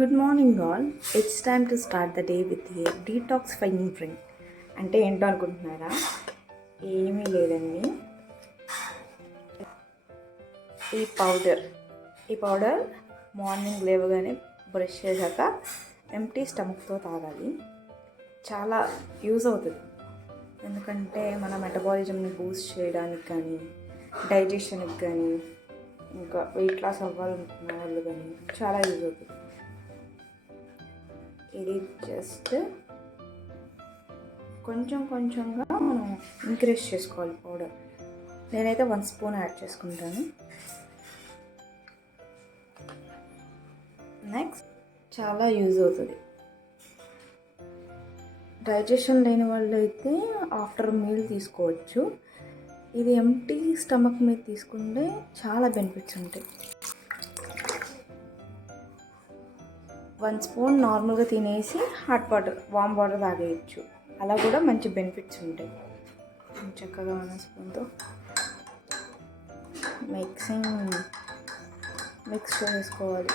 Good morning all. It's time to start the day with a detoxifying drink. అంటే ఏంటో అనుకుంటున్నారా? ఏమీ లేదండి, ఈ పౌడర్ మార్నింగ్ లేవగానే బ్రష్ చేశాక ఎంప్టీ స్టమక్తో తాగాలి. చాలా యూజ్ అవుతుంది, ఎందుకంటే మన మెటబాలిజంని బూస్ట్ చేయడానికి కానీ, డైజెషన్కి కానీ, ఇంకా వెయిట్ లాస్ అవ్వాలనుకున్న వాళ్ళు కానీ చాలా యూజ్ అవుతుంది. ఇది జస్ట్ కొంచెంగా మనం ఇంక్రీజ్ చేసుకోవాలి పౌడర్. నేనైతే 1 స్పూన్ యాడ్ చేసుకుంటాను. నెక్స్ట్ చాలా యూజ్ అవుతుంది. డైజెషన్ లేని వాళ్ళు అయితే ఆఫ్టర్ మీల్ తీసుకోవచ్చు. ఇది ఎంప్టీ స్టమక్ మీద తీసుకుంటే చాలా బెనిఫిట్స్ ఉంటాయి. 1 స్పూన్ నార్మల్గా తినేసి వామ్ వాటర్ తాగేయచ్చు. అలా కూడా మంచి బెనిఫిట్స్ ఉంటాయి. చక్కగా 1 స్పూన్తో మిక్స్ చేసుకోవాలి.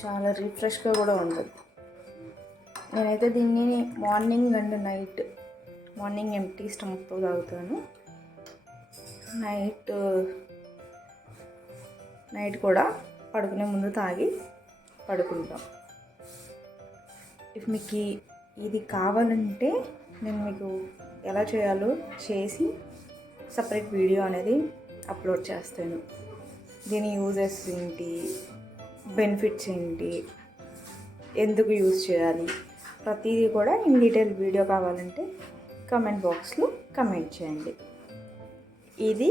చాలా రిఫ్రెష్గా కూడా ఉంటుంది. నేనైతే దీన్ని మార్నింగ్ అండ్ మార్నింగ్ ఎంప్టీ స్టమక్తో తాగుతాను. నైట్ కూడా పడుకునే ముందు తాగి పడుకుంటాం. మీకు ఇది కావాలంటే నేను మీకు ఎలా చేయాలో చేసి సపరేట్ వీడియో అనేది అప్లోడ్ చేస్తాను. దీని యూజెస్ ఏంటి, బెనిఫిట్స్ ఏంటి, ఎందుకు యూజ్ చేయాలి, ప్రతిదీ కూడా ఇన్ డీటెయిల్ వీడియో కావాలంటే కమెంట్ బాక్స్లో కమెంట్ చేయండి. ఇది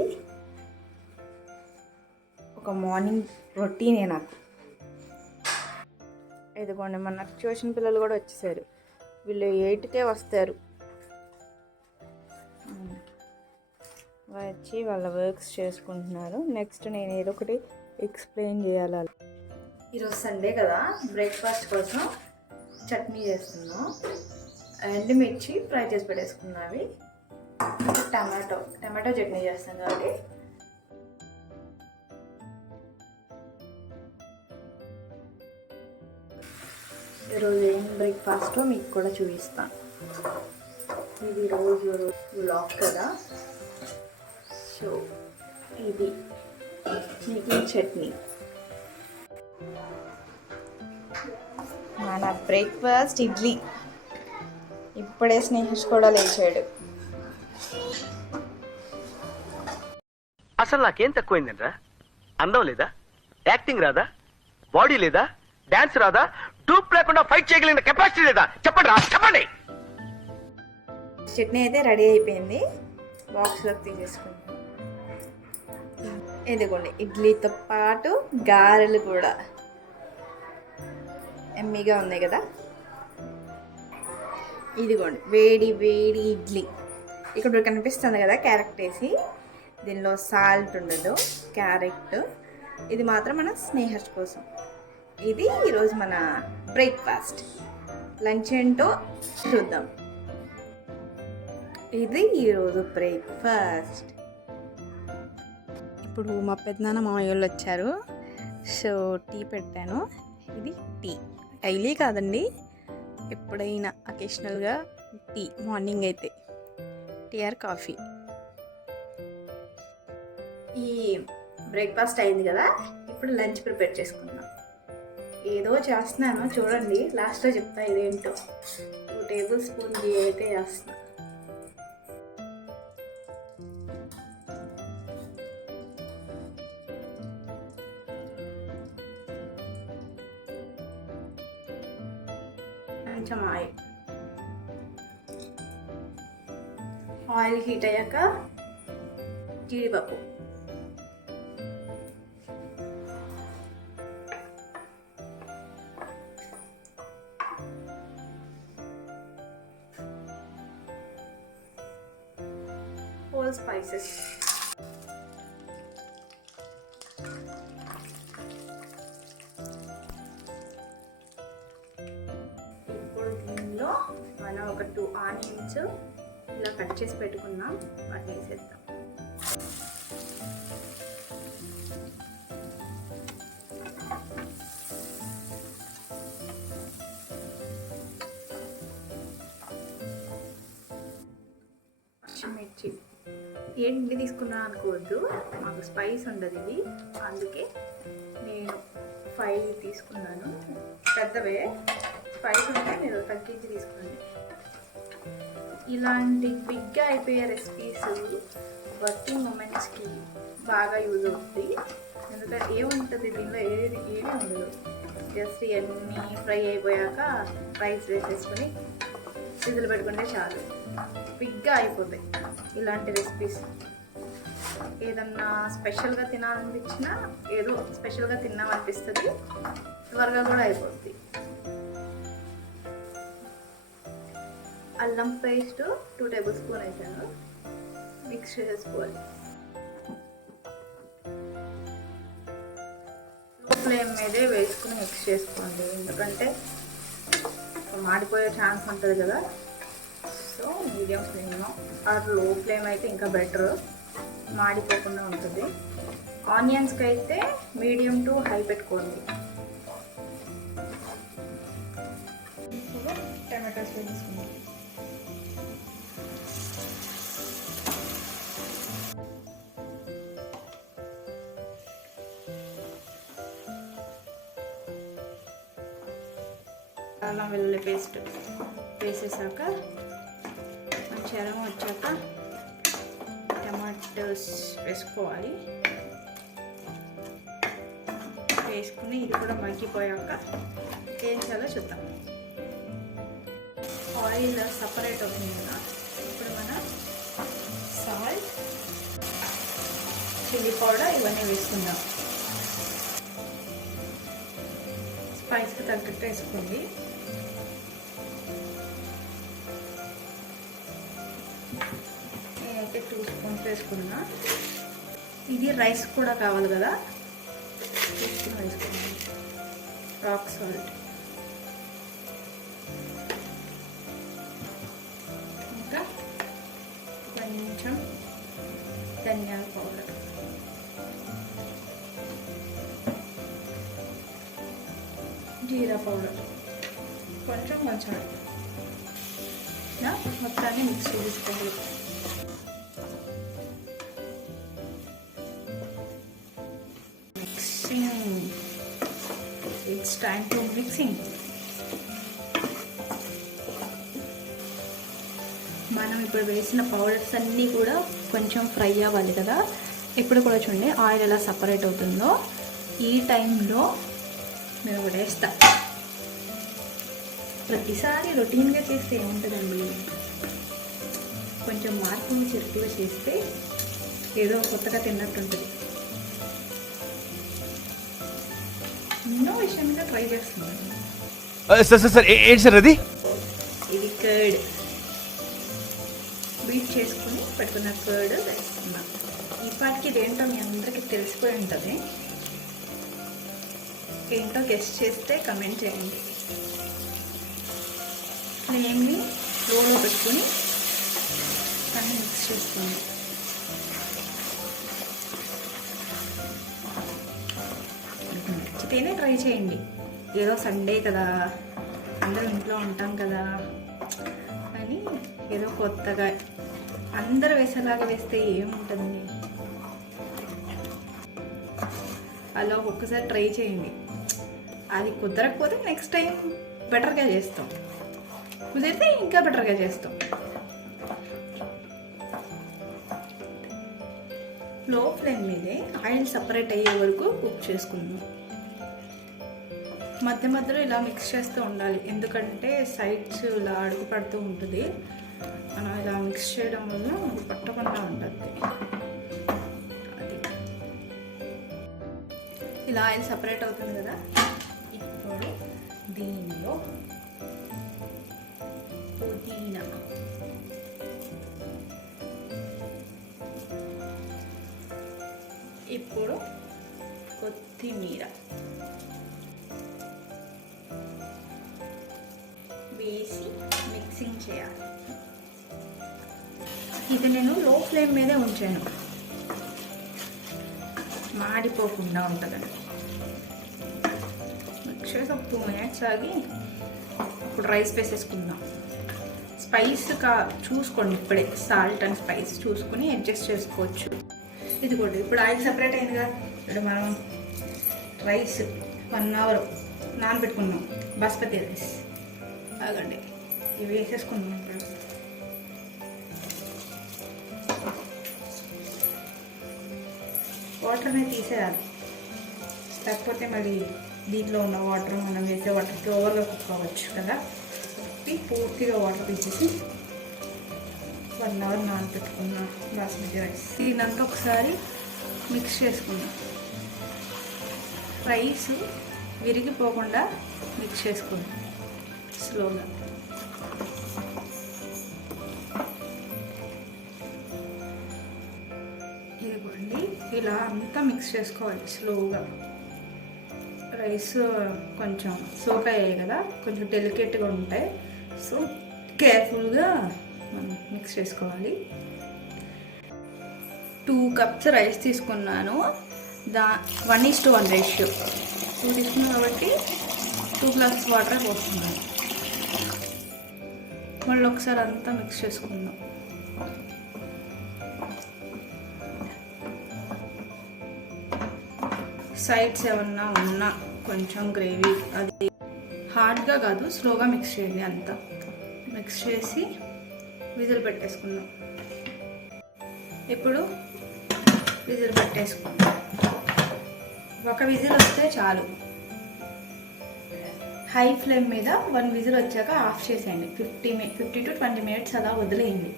ఒక మార్నింగ్ రొటీనే నాకు. ఇదిగోండి, మన ట్యూషన్ పిల్లలు కూడా వచ్చేసారు. వీళ్ళు 8కే వస్తారు. వచ్చి వాళ్ళ వర్క్స్ చేసుకుంటున్నారు. నెక్స్ట్ నేను ఏదో ఒకటి ఎక్స్ప్లెయిన్ చేయాలి. ఈరోజు సండే కదా, బ్రేక్ఫాస్ట్ కోసం చట్నీ చేస్తున్నాం. ఎండుమిర్చి ఫ్రై చేసి పెట్టేసుకున్నవి, టమాటో చట్నీ చేస్తాను కాబట్టి ఈరోజు ఏం బ్రేక్ఫాస్టో మీకు కూడా చూపిస్తాను. ఇది రోజు వ్లాగ్ కదా, సో ఇది చికెన్ చట్నీ. మన బ్రేక్ఫాస్ట్ ఇడ్లీ. ఇప్పుడే స్నేహిష్ కూడా లేచాడు. అసలు నాకేం తక్కువైందంట్రా? అందం లేదా, యాక్టింగ్ రాదా, బాడీ లేదా, డాన్స్ రాదా, డూప్ లేకుండా ఫైట్ చేయగలిగిన కెపాసిటీ లేదా? చెప్పండి. చట్నీ అయితే రెడీ అయిపోయింది. బాక్స్లోకి తీసేసుకుంటాం. ఇదిగోండి, ఇడ్లీతో పాటు గారెలు కూడా ఎమ్మీగా ఉన్నాయి కదా. ఇదిగోండి, వేడి ఇడ్లీ. ఇక్కడ కనిపిస్తుంది కదా క్యారెట్ వేసి. దీనిలో సాల్ట్ ఉండదు, క్యారెట్. ఇది మాత్రం మన స్నేహర్స్ కోసం. ఇది ఈరోజు మన బ్రేక్ఫాస్ట్. లంచ్ ఏంటో చూద్దాం. ఇది ఈరోజు బ్రేక్ఫాస్ట్. ఇప్పుడు మా పెద్దనాన్న మామయ్య వాళ్ళు వచ్చారు, సో టీ పెట్టాను. ఇది టీ. డైలీ కాదండి, ఎప్పుడైనా అకేషనల్గా టీ. మార్నింగ్ అయితే టీ ఆర్ కాఫీ. ఈ బ్రేక్ఫాస్ట్ అయింది కదా, ఇప్పుడు లంచ్ ప్రిపేర్ చేసుకుందాం. ఏదో చేస్తున్నాను చూడండి, లాస్ట్లో చెప్తా ఇదేంటో. 2 టేబుల్ స్పూన్ ఘీ అయితే చేస్తున్నా. కొంచెం ఆయిల్ హీట్ అయ్యాక జీడిపప్పు, హోల్ స్పైసెస్, ఇప్పుడు దీనిలో మనం ఒక 2 ఆనియన్స్ ఇలా కట్ చేసి పెట్టుకున్నాం, వాటిని వేసేద్దాం. ఏంటి తీసుకున్నా అనుకోవద్దు, మాకు స్పైస్ ఉండదు ఇది, అందుకే నేను 5 తీసుకున్నాను. పెద్దవే 5 ఉంటే మీరు తగ్గించి తీసుకోండి. ఇలాంటి బిగ్గా అయిపోయే రెసిపీస్ వర్కింగ్ ఉమెన్స్కి బాగా యూజ్ అవుతుంది. ఎందుకంటే ఏముంటుంది దీనిలో, ఏమీ ఉండదు. జస్ట్ ఇవన్నీ ఫ్రై అయిపోయాక రైస్ వేసేసుకొని విజిల్ పెట్టుకుంటే చాలు, బిగ్గా అయిపోతాయి ఇలాంటి రెసిపీస్. ఏదన్నా స్పెషల్గా తినాలనిపించినా, ఏదో స్పెషల్గా తిన్నామనిపిస్తుంది, త్వరగా కూడా అయిపోద్ది. అల్లం పేస్ట్ 2 టేబుల్ స్పూన్ వేసాను, మిక్స్ చేసుకోవాలి. లో ఫ్లేమ్ మీదే వేసుకుని మిక్స్ చేసుకోండి, ఎందుకంటే మాడిపోయే ఛాన్స్ ఉంటుంది కదా. సో మీడియం ఫ్లేమ్లో ఆర్ లో ఫ్లేమ్ అయితే ఇంకా బెటర్, మాడిపోకుండా ఉంటుంది. ఆనియన్స్కి అయితే మీడియం టు హై పెట్టుకోండి. ఇప్పుడు టమాటోస్ వేసుకుందాం. అల్లం వెల్లుల్లి పేస్ట్ వేసేసాక మంచి అరం వచ్చాక టమాటోస్ వేసుకోవాలి. వేసుకుని ఇది కూడా మగ్గిపోయాక ఏం చేయాలో చూద్దాం. ఆయిల్ సపరేట్ అవుతుంది కదా, ఇప్పుడు మనం సాల్ట్, చిల్లీ పౌడర్ ఇవన్నీ వేసుకుందాం. స్పైస్కి తగ్గట్టు వేసుకోండి. నేనైతే 2 స్పూన్స్ వేసుకున్నా. ఇది రైస్ కూడా కావాలి కదా, 2 స్పూన్ వేసుకున్నాను. రాక్ సాల్ట్, ఇంకా కొంచెం ధనియాల పౌడర్, జీరా పౌడర్, కొంచెం మొత్తాన్ని మిక్స్ చేసుకోవాలి. Mixing, it's time to mixing. మనం ఇప్పుడు వేసిన పౌడర్స్ అన్నీ కూడా కొంచెం ఫ్రై అవ్వాలి కదా. ఇప్పుడు కూడా చూడండి ఆయిల్ ఎలా సపరేట్ అవుతుందో. ఈ టైంలో మేము వేస్తా. ప్రతిసారి రొటీన్గా చేస్తే ఏముంటుందండి, కొంచెం మార్పు చెరుకుగా చేస్తే ఏదో కొత్తగా తిన్నట్టు ఉంటుంది. ఎన్నో విషయంగా ట్రై చేస్తున్నాను. సార్ ఏంటి సార్ అది? ఇది కర్డ్, బీట్ చేసుకుని పెట్టుకున్న కర్డ్ వేస్తున్నా. ఈ పాటికి ఇదేంటో మీ అందరికీ తెలిసిపోయి ఉంటుంది. ఏంటో గెస్ట్ చేస్తే కమెంట్ చేయండి. ఫ్లేమ్ని లోలో పెట్టుకుని దాన్ని మిక్స్ చేసుకోండి. నచ్చితేనే ట్రై చేయండి. ఏదో సండే కదా, అందరూ ఇంట్లో ఉంటాం కదా అని ఏదో కొత్తగా అందరూ వేసేలాగా వేస్తే ఏముంటుంది. అలా ఒక్కసారి ట్రై చేయండి. అది కుదరకపోతే నెక్స్ట్ టైం బెటర్గా చేస్తాం, కుదిరితే ఇంకా బెటర్గా చేస్తాం. లో ఫ్లేమ్ మీదే ఆయిల్ సపరేట్ అయ్యే వరకు కుక్ చేసుకుందాం. మధ్య మధ్యలో ఇలా మిక్స్ చేస్తూ ఉండాలి, ఎందుకంటే సైడ్స్ ఇలా అడుగు పడుతూ ఉంటుంది. మనం ఇలా మిక్స్ చేయడం వల్ల పట్టకుండా ఉంటుంది. అది ఇలా ఆయిల్ సపరేట్ అవుతుంది కదా. ఇప్పుడు దీనిలో పుదీనా, ఇప్పుడు కొత్తిమీర వేసి మిక్సింగ్ చేయాలి. ఇది నేను లో ఫ్లేమ్ మీదే ఉంచాను, మాడిపోకుండా ఉంటుందండి. మిక్స్ చేసి ఒక 2 మినిట్స్ ఆగి ఇప్పుడు రైస్ వేసేసుకుందాం. స్పైస్ చూసుకోండి, ఇప్పుడే సాల్ట్ అండ్ స్పైస్ చూసుకొని అడ్జస్ట్ చేసుకోవచ్చు. ఇది కూడా ఇప్పుడు ఆయిల్ సపరేట్ అయింది కదా, ఇప్పుడు మనం రైస్ 1 అవర్ నానబెట్టుకున్నాం, బాస్మతి రైస్. ఆగండి, ఇవి వేసేసుకున్నాం. ఇప్పుడు వాటర్ అనేది తీసేయాలి, లేకపోతే మళ్ళీ దీంట్లో ఉన్న వాటర్ మనం వేసే వాటర్కి ఓవర్గా కుక్ అవ్వచ్చు కదా. పూర్తిగా వాటర్ తీసేసి 1 అవర్ నానబెట్టుకున్న బాస్మతి రైస్ దీనంతా ఒకసారి మిక్స్ చేసుకుందాం. రైస్ విరిగిపోకుండా మిక్స్ చేసుకుందాం స్లోగా. ఇదిగోండి, ఇలా అంతా మిక్స్ చేసుకోవాలి స్లోగా. రైస్ కొంచెం సోక్ అయ్యాయి కదా, కొంచెం డెలికేట్గా ఉంటాయి, సో కేర్ఫుల్గా మనం మిక్స్ చేసుకోవాలి. 2 కప్స్ రైస్ తీసుకున్నాను, 1:1 రేషియో. 2 తీసుకున్నాను కాబట్టి 2 గ్లాసెస్ వాటర్ పోస్తున్నాను. మళ్ళీ ఒకసారి అంతా మిక్స్ చేసుకుందాం. సైడ్స్ ఏమన్నా ఉన్నా కొంచెం గ్రేవీ, అది హార్డ్గా కాదు, స్లోగా మిక్స్ చేయండి. అంతా మిక్స్ చేసి విజిల్ పెట్టేసుకుందాం. ఇప్పుడు విజిల్ పెట్టేసుకుందాం. ఒక విజిల్ వస్తే చాలు. హై ఫ్లేమ్ మీద 1 విజిల్ వచ్చాక ఆఫ్ చేసేయండి. 50 to 20 మినిట్స్ అలా వదిలేయండి.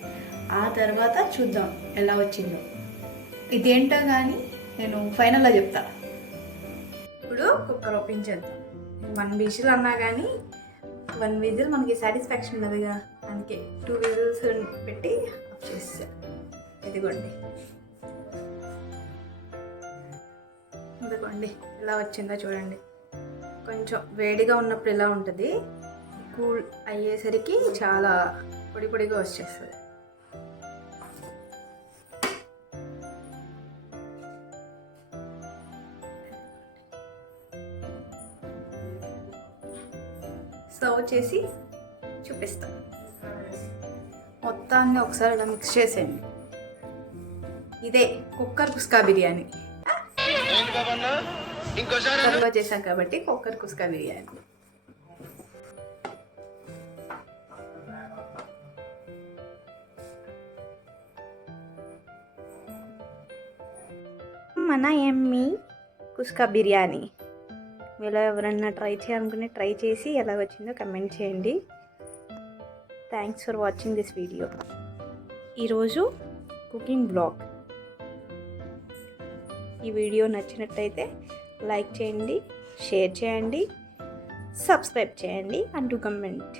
ఆ తర్వాత చూద్దాం ఎలా వచ్చిందో. ఇదేంటో కానీ నేను ఫైనల్లో చెప్తా. ఇప్పుడు కుక్కర్ ఓపెన్ చేద్దాం. 1 విజిల్ అన్నా కానీ 1 విజిల్ మనకి సాటిస్ఫాక్షన్ ఉన్నదిగా, అందుకే 2 విజిల్స్ పెట్టి ఆఫ్ చేసా. ఇదిగోండి ఎలా వచ్చిందో చూడండి. కొంచెం వేడిగా ఉన్నప్పుడు ఎలా ఉంటుంది, కూల్ అయ్యేసరికి చాలా పొడి పొడిగా వచ్చేస్తుంది. సర్వ్ చేసి చూపిస్తాం. మొత్తాన్ని ఒకసారి ఇలా మిక్స్ చేసేయండి. ఇదే కుక్కర్ కుస్కా బిర్యానీ. సర్వ్ చేశాం కాబట్టి కుక్కర్ కుస్కా బిర్యానీ. మన ఎమ్మీ కుస్కా బిర్యానీ మీలో ఎవరన్నా ట్రై చేయాలనుకునే ట్రై చేసి ఎలా వచ్చిందో కమెంట్ చేయండి. Thanks for watching this video. ఈరోజు కుకింగ్ బ్లాగ్. ఈ వీడియో నచ్చినట్టయితే లైక్ చేయండి, షేర్ చేయండి, సబ్స్క్రైబ్ చేయండి అండ్ కమెంట్.